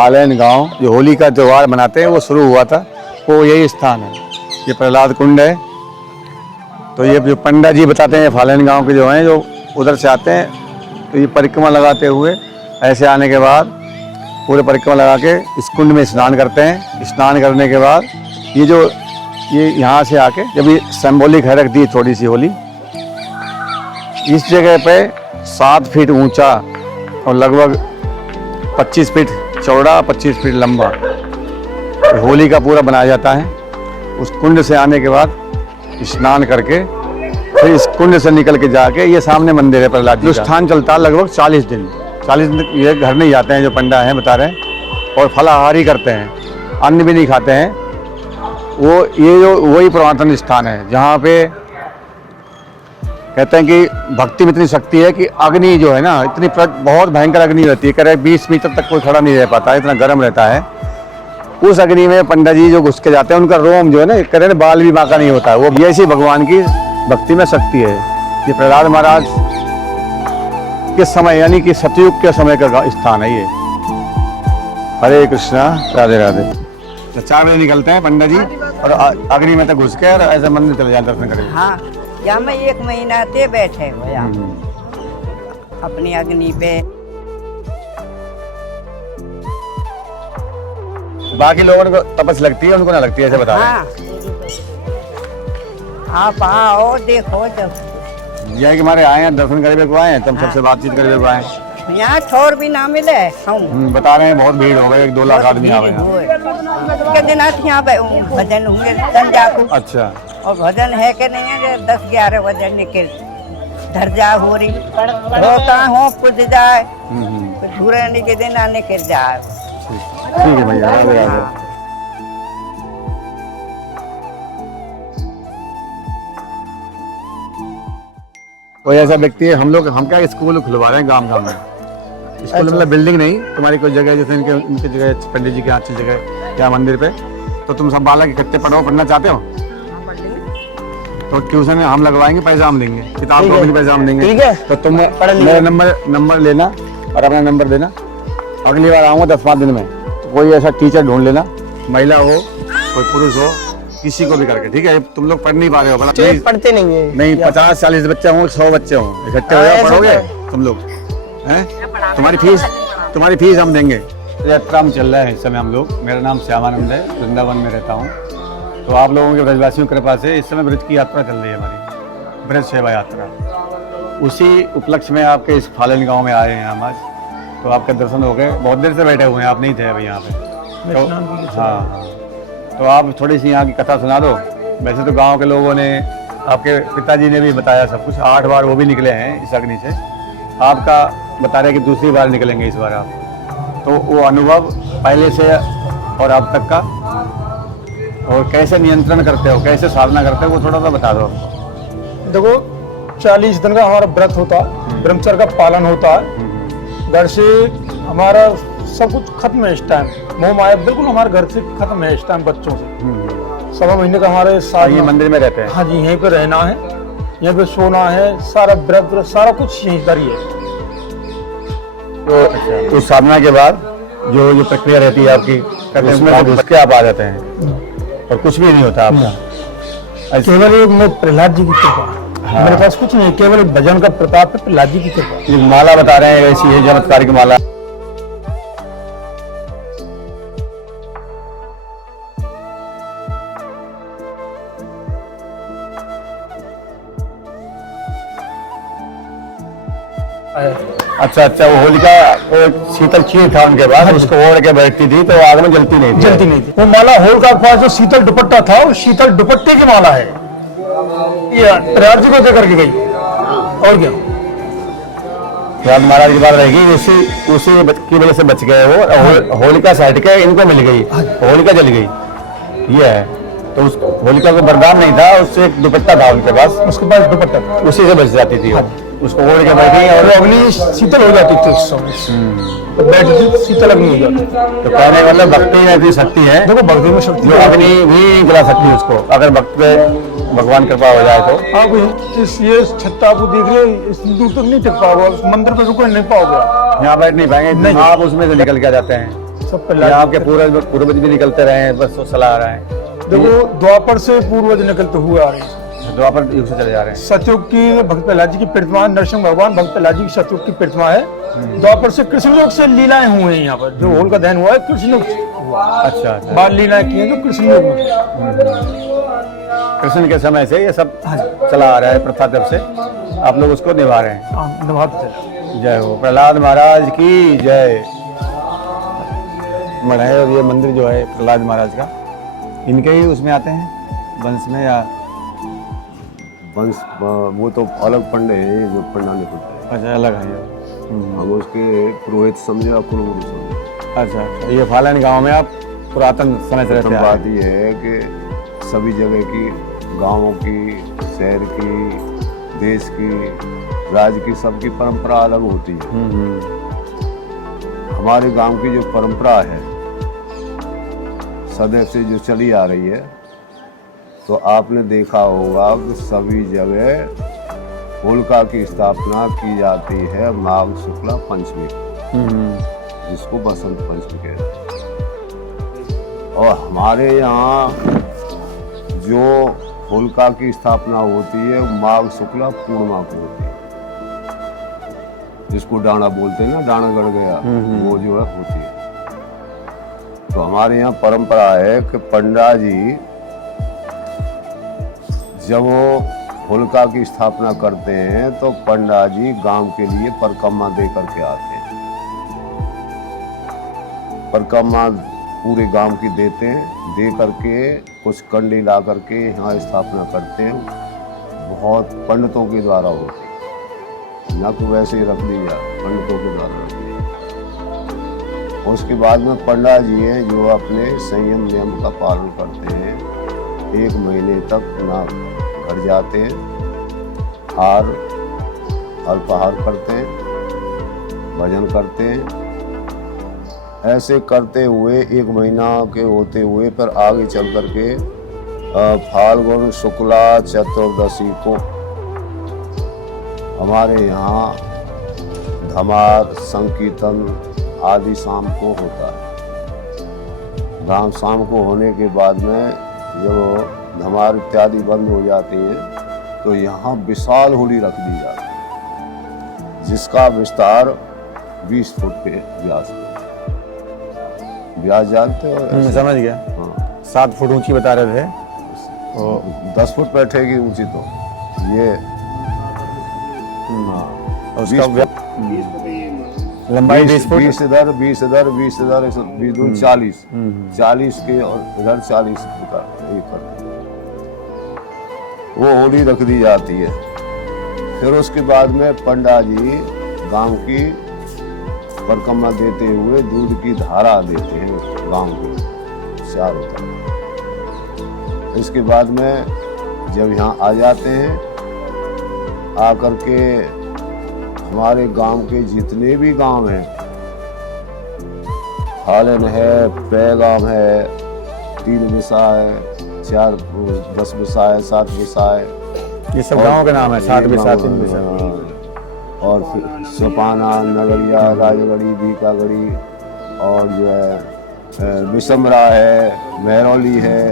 Fallen गांव जो होली का त्यौहार मनाते हैं वो शुरू हुआ था, वो यही स्थान है। ये प्रहलाद कुंड है। तो ये जो पंडा जी बताते हैं फालेन गांव के जो हैं, जो उधर से आते हैं, तो ये परिक्रमा लगाते हुए ऐसे आने के बाद पूरे परिक्रमा लगा के इस कुंड में स्नान करते हैं। स्नान करने के बाद ये यहाँ से आके जब ये सिंबॉलिक है रख दी थोड़ी सी होली, इस जगह पे 7 फीट ऊंचा और लगभग 25 फीट चौड़ा 25 फीट लंबा होली का पूरा बनाया जाता है। उस कुंड से आने के बाद स्नान करके फिर इस कुंड से निकल के जाके ये सामने मंदिर है प्रहलाद जी का। स्थान चलता है लगभग 40 दिन। 40 दिन ये घर नहीं जाते हैं जो पंडा हैं बता रहे हैं, और फलाहारी करते हैं, अन्न भी नहीं खाते हैं। ये जो वही पुरातन स्थान है जहाँ पे कहते हैं कि भक्ति में इतनी शक्ति है कि अग्नि जो है ना इतनी बहुत भयंकर अग्नि रहती है, करीब 20 मीटर तक कोई खड़ा नहीं रह पाता है, इतना गर्म रहता है। उस अग्नि में पंडा जी जो घुस के जाते हैं उनका रोम जो है ना कहते हैं बाल भी बांका नहीं होता है। वो ऐसी भगवान की भक्ति में शक्ति है। ये प्रहलाद महाराज के समय यानी कि सतयुग के समय का स्थान है ये। हरे कृष्णा, राधे राधे। तो 4 बजे निकलते हैं पंडा जी और अग्नि में तक घुस के और ऐसे मंदिर चले जाते दर्शन करें। हाँ, यहाँ में 1 महीना ते बैठे हुए अपनी अग्नि पे। बाकी लोगों को तपस लगती है, उनको ना लगती है, ऐसे बता रहे हैं। आप आओ देखो जब यह कि हमारे आए हैं दर्शन करे को आए हैं, तब सबसे बातचीत करे को आए हैं। यहाँ छोर भी ना मिले हम बता रहे हैं बहुत भीड़ हो गई, 1-2 लाख आदमी आ गए के दिन यहाँ पे भजन होंगे संध्या को। अच्छा, और भजन है कि नहीं है 10-11 बजे निकल धरजा हो रही रोता हो कुछ जाए धूरने के दिन आने के जाए। ठीक है भैया, राधे राधे। कोई ऐसा व्यक्ति है, हम क्या स्कूल खुलवा रहे हैं गांव में। स्कूल मतलब बिल्डिंग नहीं, तुम्हारी कोई जगह जैसे इनके जगह पंडित जी की अच्छी जगह या मंदिर पे, तो तुम सब बालक इकट्ठे पढ़ना चाहते हो तो ट्यूशन में हम लगवाएंगे, पैसा हम देंगे, किताब को भी पैसा हम देंगे। ठीक है, तो तुम मेरा नंबर लेना और अपना नंबर देना। अगली बार आऊँगा 10-5 दिन में, तो कोई ऐसा टीचर ढूंढ लेना, महिला हो कोई पुरुष हो, किसी को भी करके। ठीक है, तुम लोग पढ़ नहीं पा रहे हो, पढ़ते नहीं है। नहीं 50-40 बच्चे हों, 100 बच्चे हों, इकट्ठे हो जाओ, पढ़ोगे तुम लोग हैं। तुम्हारी फीस हम देंगे। यात्रा में चल रहा है इस समय हम लोग। मेरा नाम श्यामानंद है, वृंदावन में रहता हूँ। तो आप लोगों के ब्रजवासियों की कृपा से इस समय ब्रज की यात्रा चल रही है, हमारी ब्रज सेवा यात्रा। उसी उपलक्ष्य में आपके इस फालेन गाँव में आए हैं हम आज। तो आपके दर्शन हो गए, बहुत देर से बैठे हुए हैं, आप नहीं थे अभी यहाँ पे। तो हाँ, तो आप थोड़ी सी यहाँ की कथा सुना दो। वैसे तो गांव के लोगों ने, आपके पिताजी ने भी बताया सब कुछ, 8 बार वो भी निकले हैं इस अग्नि से। आपका बता रहे कि दूसरी बार निकलेंगे इस बार आप, तो वो अनुभव पहले से और अब तक का, और कैसे नियंत्रण करते हो, कैसे साधना करते हो, वो थोड़ा सा बता दो। देखो 40 दिन का हमारा व्रत होता है, ब्रह्मचर्य का पालन होता है। घर से हमारा सब कुछ खत्म है इस टाइम, मोह माया बिल्कुल हमारे घर से खत्म है इस टाइम। बच्चों से 1.25 महीने का हमारे साथ ये मंदिर में रहते हैं। हाँ जी, यहीं पे रहना है, यहीं पे सोना है, सारा व्रत सारा कुछ यहीं पर ही है। तो उस साधना के बाद जो प्रक्रिया रहती है आपकी करने में, उसके आप आ जाते हैं और कुछ भी नहीं होता आपका। केवल एक मैं प्रहलाद जी की कृपा, हाँ। मेरे पास कुछ नहीं, केवल भजन का प्रताप है, प्रहलाद जी की कृपा। माला बता रहे हैं ऐसी है चमत्कार की माला। अच्छा, वो होलिका वो शीतल चीज था उनके पास, उसको ओढ़ के बैठती थी तो आग में जलती नहीं थी। वो माला होलिका के पास जो शीतल दुपट्टा था, वो शीतल दुपट्टे की माला है। ये प्रहलाद जी को देकर के गई और क्या प्रहलाद महाराज की बात रहेगी, उसी की वजह से बच गए वो। होलिका से हट के इनको मिल गई, होलिका जल गई। ये है, तो उस होलिका को वरदान नहीं था, उससे एक दुपट्टा था उनके पास, उसके पास दुपट्टा था, उसी से बच जाती थी। उसको ओढ़ के बैठी और अग्नि शीतल हो जाती थी उस समय, तो बैठती शीतल अग्नि हो जाती। तो कहने का मतलब भक्ति में ऐसी शक्ति है, देखो भक्ति में शक्ति जो अग्नि भी जला सकती है उसको, अगर भक्त पे भगवान कृपा हो जाए तो। आप ये छत्ता आपको देख रहे हो, इस दूर तक नहीं टिक पाओगे, उस मंदिर पे रुको नहीं पाओगे, यहाँ बैठ नहीं पाएंगे, आप उसमें से निकल के आ जाते हैं। सब ये प्रहलाद आपके पूर्वज भी निकलते रहे हैं, बस वो चला आ रहा है। देखो द्वापर से पूर्वज निकलते हुए आ रहे हैं। द्वापर युग से चले जा रहे हैं। सतयुग की भक्त प्रहलाद जी की प्रतिमा, नरसिंह भगवान भक्त प्रहलाद जी की सतयुग की प्रतिमा है। द्वापर से कृष्ण युग से लीलाएं हुई हैं यहाँ पर, जो होल का दहन हुआ है कृष्ण युग से हुआ। अच्छा अच्छा। बाल लीलाएं की हैं जो कृष्ण युग में। कृष्ण के समय से ये सब चला आ रहा है प्रथा, जब से आप लोग उसको निभा रहे हैं। हाँ, निभाते चले। जय हो प्रहलाद महाराज की जय। मढ़ाई और ये मंदिर जो है प्रहलाद महाराज का, इनके ही उसमें आते हैं वंश में, या वंश वो तो अलग पंडे हैं जो पंडा ने पड़ता अच्छा अलग है ये? है, हम उसके पुरोहित समझे और कुलगुरु समझे। अच्छा अच्छा। ये फालन गांव में आप पुरातन समय से रहते प्रथम हैं? बात ये है कि सभी जगह की, गांवों की, शहर की, देश की, राज्य की, सबकी परंपरा अलग होती है। हमारे गांव की जो परंपरा है सदैव से जो चली आ रही है, तो आपने देखा होगा कि सभी जगह होलिका की स्थापना की जाती है माघ शुक्ला पंचमी, जिसको बसंत पंचमी कहते हैं। और हमारे यहाँ जो होलिका की स्थापना होती है माघ शुक्ला पूर्णिमा को होती है, जिसको डाना बोलते हैं ना, डाना गड़ गया, वो जो है होती है। तो हमारे यहाँ परंपरा है कि पंडा जी जब वो होलिका की स्थापना करते हैं तो पंडा जी गांव के लिए परिक्रमा दे करके आते हैं। परिक्रमा पूरे गांव की देते हैं, दे करके कुछ कंडी ला करके यहाँ स्थापना करते हैं। बहुत पंडितों के द्वारा होती है, न तो वैसे ही रख दी जाए, पंडितों के द्वारा रख दी। उसके बाद में पंडा जी हैं जो अपने संयम नियम का पालन करते हैं। 1 महीने तक ना घर जाते हैं, हार अल्पाहार करते हैं, भजन करते हैं। ऐसे करते हुए 1 महीना के होते हुए फिर आगे चल करके फाल्गुन शुक्ला चतुर्दशी को हमारे यहाँ धमार संकीर्तन आदि शाम को होता है। राम शाम को होने के बाद में जब धमार इत्यादि बंद हो जाती हैं तो यहाँ विशाल होली रख दी जाती है, जिसका विस्तार 20 फुट के व्यास में। व्यास जानते हो? समझ गया। हाँ, 7 फुट ऊंची बता रहे थे, तो 10 फुट बैठेगी ऊंची, तो ये और उसका लंबाई 20 फुट, 20 इधर 20 इधर 20 इधर 20 40 40 के और इधर 40 का एक वो होली रख दी जाती है। फिर उसके बाद में पंडा जी गांव की परिक्रमा देते हुए दूध की धारा देते हैं गांव के चारों तरफ। इसके बाद में जब यहाँ आ जाते हैं, आकर के हमारे गांव के जितने भी गांव हैं, हालन है, पैगाम है, 3 बिसा है, 4 10 बिसा है, 7 बिसा है, ये सब गाँव के नाम है। 7 बिसा 3 बिसा, और फिर सोपाना, नगरिया, राजगढ़ी, बीकागढ़ी, और जो है बिसमरा है, महरौली है।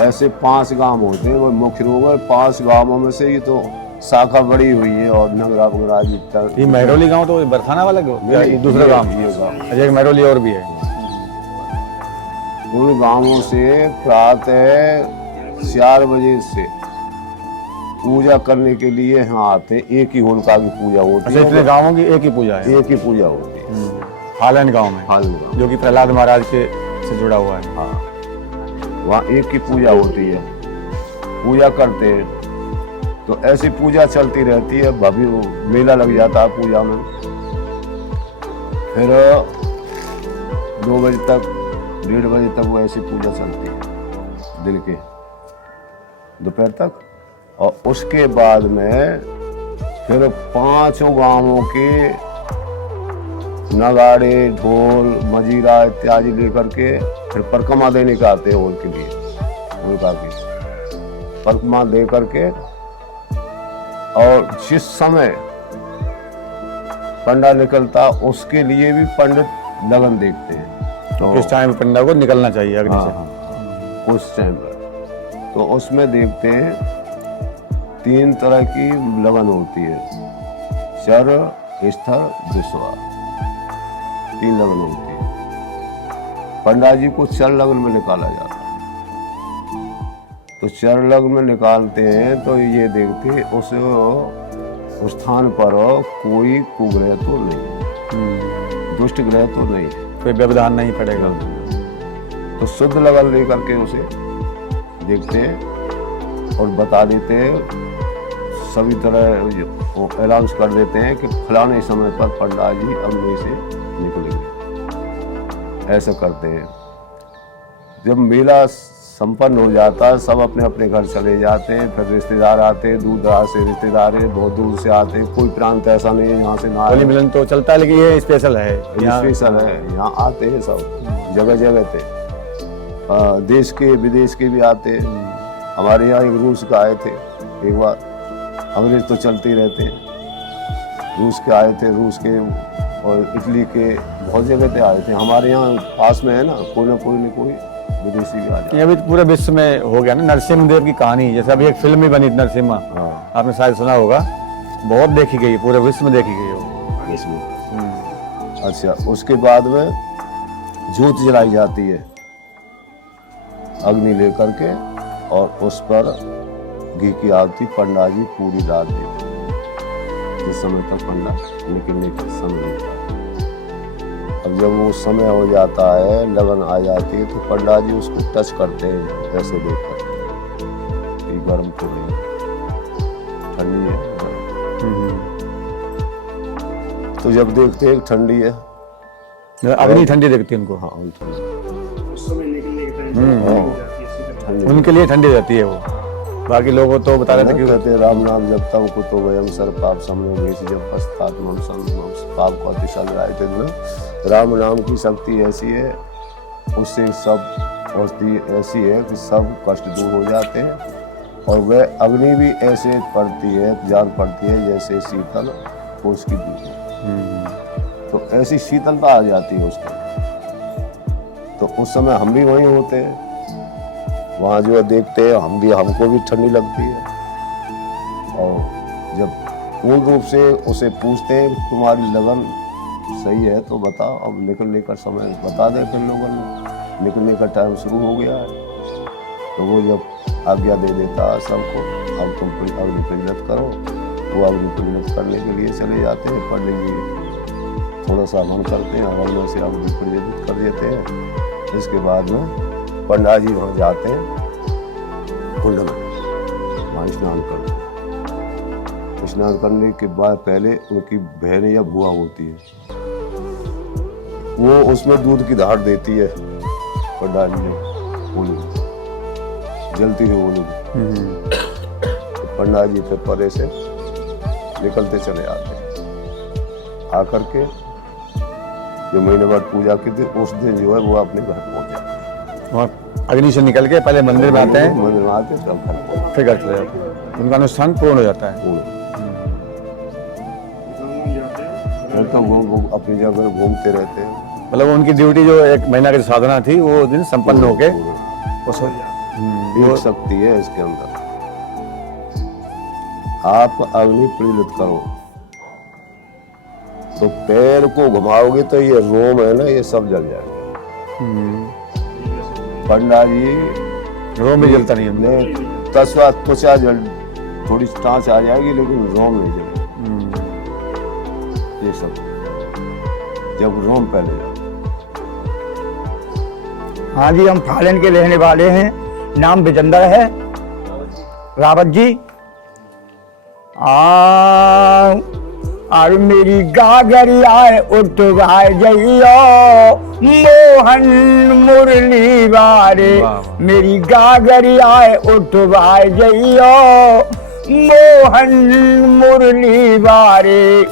ऐसे 5 गांव होते हैं, वो मुख्य रोग है। 5 गांवों में से ये तो शाखा बड़ी हुई है, और नगरा बगरा ये महरौली गांव तो बरसाना वाला ये दूसरा गांव, एक महरौली और भी है। उन गांवों से प्रातः 4 बजे से पूजा करने के लिए यहाँ आते। एक ही होलिका की पूजा होती अच्छा, है। इतने गांवों की एक ही पूजा है? एक ही पूजा होती है हालन गांव में, हाल में, जो कि प्रहलाद महाराज के से जुड़ा हुआ है। हाँ, वहाँ एक ही पूजा होती है, पूजा करते हैं। तो ऐसी पूजा चलती रहती है, भव्य मेला लग जाता है पूजा में। फिर 2 बजे तक, 1:30 बजे तक वो ऐसी पूजा चलती है दिन के, दोपहर तक। और उसके बाद में फिर 5 गांवों के नगाड़े, ढोल, मजीरा इत्यादि लेकर के फिर परिक्रमा देने के आते हैं होल के लिए। होलिका की परिक्रमा दे करके, और जिस समय पंडा निकलता उसके लिए भी पंडित लगन देखते हैं। तो किस टाइम पंडा को निकलना चाहिए अग्नि हाँ, से। हाँ, उस टाइम पर तो उसमें देखते हैं 3 तरह की लगन होती है, चर, स्तर, विश्वा, 3 लगन होती है। पंडा जी को चर लगन में निकाला जाता है। तो चर लगन में निकालते हैं तो ये देखते हैं उस स्थान पर कोई कुग्रह तो नहीं, दुष्ट ग्रह तो नहीं, कोई व्यवधान नहीं पड़ेगा। तो शुद्ध लगन लेकर के उसे देखते हैं और बता देते हैं, सभी तरह अनाउंस कर देते हैं कि फलाने समय पर पंडा जी अग्नि से निकलेंगे, ऐसा करते हैं। जब मेला संपन्न हो जाता है, सब अपने अपने घर चले जाते हैं, फिर रिश्तेदार आते हैं, दूर दराज से रिश्तेदार हैं, बहुत दूर से आते हैं, कोई प्रांत ऐसा नहीं है यहाँ से ना होली मिलन तो चलता है, लेकिन ये स्पेशल है यहाँ। स्पेशल है, यहाँ आते हैं सब जगह जगह पे, देश के विदेश के भी आते हैं। हमारे यहाँ एक रूस का आए थे एक बार, अंग्रेज तो चलते ही रहते हैं, रूस के आए थे, रूस के और इटली के बहुत जगह पे आए थे। हमारे यहाँ पास में है ना कोई विदेशी भी आ जाते। ये अभी पूरे विश्व में हो गया ना नरसिम्हा देव की कहानी, जैसे अभी एक फिल्म भी बनी थी नरसिम्हा, हाँ, आपने शायद सुना होगा, बहुत देखी गई, पूरे विश्व में देखी गई वो। इसमें अच्छा, उसके बाद में ज्योत जलाई जाती है अग्नि लेकर के, और उस पर घी की आरती पंडा जी पूरी रात देते हैं, जिस समय तक पंडा निकलने का समय होता है। अब जब वो समय हो जाता है, लगन आ जाती है, तो पंडा जी उसको टच करते हैं ऐसे देखकर कि गर्म तो नहीं, ठंडी है। तो जब देखते हैं ठंडी है, अग्नि ठंडी दिखती है उनको। हाँ ठंडी, उनके लिए ठंडी रहती है वो, बाकी लोगों तो बता रहे थे कि कहते राम नाम जब तम को तो वयम सर पाप समझ गई थी, जब पश्चात मम पाप को अतिशय राय थे ना। राम नाम की शक्ति ऐसी है, उससे सब औषधि ऐसी है कि सब कष्ट दूर हो जाते हैं। और वह अग्नि भी ऐसे पड़ती है, जान पड़ती है जैसे शीतल कोस की दूध, तो ऐसी शीतलता आ जाती है उसको। तो उस समय हम भी वहीं होते हैं, वहाँ जो है देखते हैं, हमको भी ठंडी लगती है। और जब पूर्ण रूप से उसे पूछते हैं तुम्हारी लगन सही है तो बताओ, अब निकलने का समय बता दें, फिर लोगों ने निकलने का टाइम शुरू हो गया है। तो वो जब आज्ञा दे देता है सबको, अब तुम अग्नि प्रज्वलित करो, वो अग्नि प्रज्वलित करने के लिए चले जाते हैं। पंडित जी थोड़ा सा मन करते हैं, अग्नि से अग्नि प्रज्वलित कर देते हैं। इसके बाद में पंडा जी वहाँ जाते हैं कुंड में, वहाँ स्नान करते हैं। स्नान करने के बाद पहले उनकी बहन या बुआ होती है, वो उसमें दूध की धार देती है पंडा जी ने, जलती हुई होली। तो पंडा जी फिर परे से निकलते चले आते हैं। आकर के जो महीने बाद पूजा की थी, उस दिन जो है वो अपने घर पहुंच जाते हैं। वहाँ अग्नि से निकल के पहले मंदिर में आते हैं, मंदिर में आते हैं, तब घर पहुंचते फिर घर चले जाते हैं, उनका अनुष्ठान पूर्ण हो जाता है। हैं। फिर तो वो अपनी जगह घूमते रहते हैं। मतलब उनकी ड्यूटी जो 1 महीना की साधना थी वो दिन संपन्न होके उस एक शक्ति है इसके अंदर। आप अग्नि प्रज्वलित करो तो पैर को घुमाओगे तो ये रोम है ना, ये सब जल जाएगा। पंडा जी रोम भी जलता नहीं है, तस्वा त्वचा जल, थोड़ी टाँच आ जाएगी लेकिन रोम नहीं जलेगा। ये सब जब रोम पहले जाओ। हाँ जी, हम फालन के रहने वाले हैं, नाम विजेंद्र है, रावत जी। और मेरी गागरी आए उठवाए जइयो, मोहन मुरली बारे। मेरी गागरी आए उठवाए जइयो, मोहन मुरली बारे।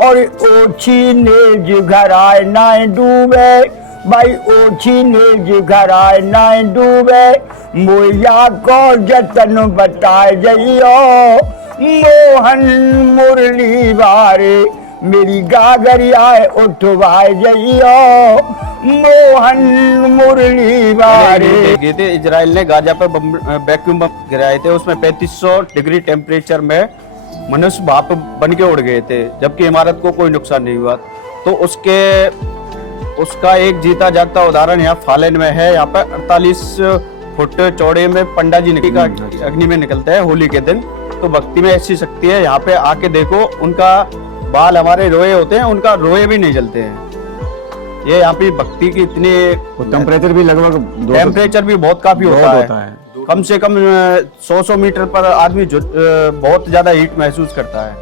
और ओछी नेज घर आए नाय डूबे, भाई ओछी नेज घर आए नाय डूबे। मोया को जतन बताए जइयो, मोहन मुरली बारे। मेरी गागरिया उठवाए जइयो मोहन मुरली बारे। गए थे इजराइल ने गाजा पर वैक्यूम बम गिराए थे, उसमें 3500 डिग्री टेम्परेचर में मनुष्य भाप बन के उड़ गए थे, जबकि इमारत को कोई नुकसान नहीं हुआ। तो उसका एक जीता जागता उदाहरण यहाँ फालेन में है। यहाँ पर 48 फुट चौड़े में पंडा जी अग्नि में निकलते हैं होली के दिन। तो भक्ति में ऐसी शक्ति है, यहाँ पे आके देखो, उनका बाल हमारे रोए होते हैं, उनका रोए भी नहीं जलते हैं। ये यहाँ पे भक्ति की इतनी, टेम्परेचर भी लगभग टेम्परेचर भी बहुत काफी होता है। कम से कम 100 मीटर पर आदमी बहुत ज्यादा हीट महसूस करता है।